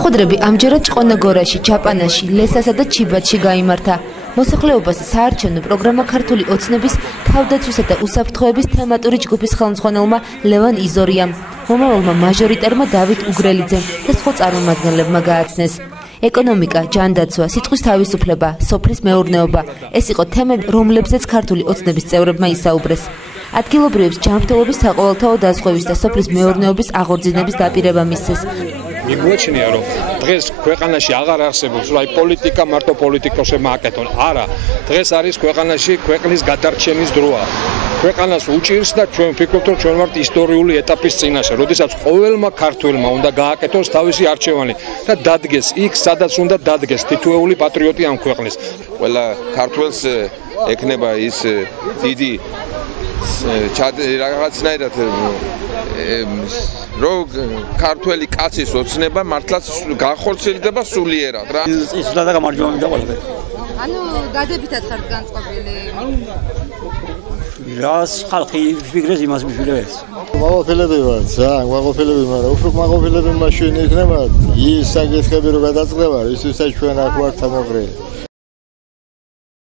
შეხვედრები ამჯერად ჭყონაგორაში, ჯაპანაში, ლესასა და ჩიბათში გაიმართა. მოსახლეობას საარჩევნო პროგრამა ქართული ოცნების, თავდაცვისა და უსაფრთხოების თემატური ჯგუფის ხელმძღვანელმა ლევან იზორიამ, მომავალმა მაჟორიტარმა დავით უგრელიძემ და სხვა წარმომადგენლებმა გააცნეს. ეკონომიკა, ჯანდაცვა, სიტყვის თავისუფლება, სოფლის მეურნეობა ეს იყო თემები, რომლებზეც ქართული ოცნების წევრებმა ისაუბრეს. ადგილობრივებს ჯანმრთელობის საყოველთაო დაზღვევის და სოფლის მეურნეობის აღორძინების დაპირება მისცეს. მიგვაჩნია რომ დღეს ქვეყანაში აღარ არსებობს აი პოლიტიკა მარტო პოლიტიკოსებმა აკეთონ. არა, დღეს არის ქვეყანაში ქვეყნის გადარჩენის დროა. ქვეყანას უჭირს და ჩვენ ვფიქრობთ რომ ჩვენ ვართ ისტორიული ეტაპის წინაშე, როდესაც ყოველმა ქართველმა უნდა გააკეთოს თავისი არჩევანი და დადგეს იქ, სადაც უნდა დადგეს თითოეული პატრიოტი ამ ქვეყნის. ყველა ქართველს ექნება ის დიდი რაღაცნაირად რო ქართველი კაცის ოცნება მართლაც განხორციელდება სულიერად რა. ის და გამარჯვება მიდაყოლე. ანუ დადებითად ხართ განწყობილი. რას ხალხი ფიქრებს იმას მიშვილებს. მაყოფილები ვარ, ძალიან მაყოფილები, მაგრამ უფრო მაყოფილები მაშინ იქნება ის საკითხები რო გადაწყდება, ისიც ჩვენ აქ ვართ ამოყრილი.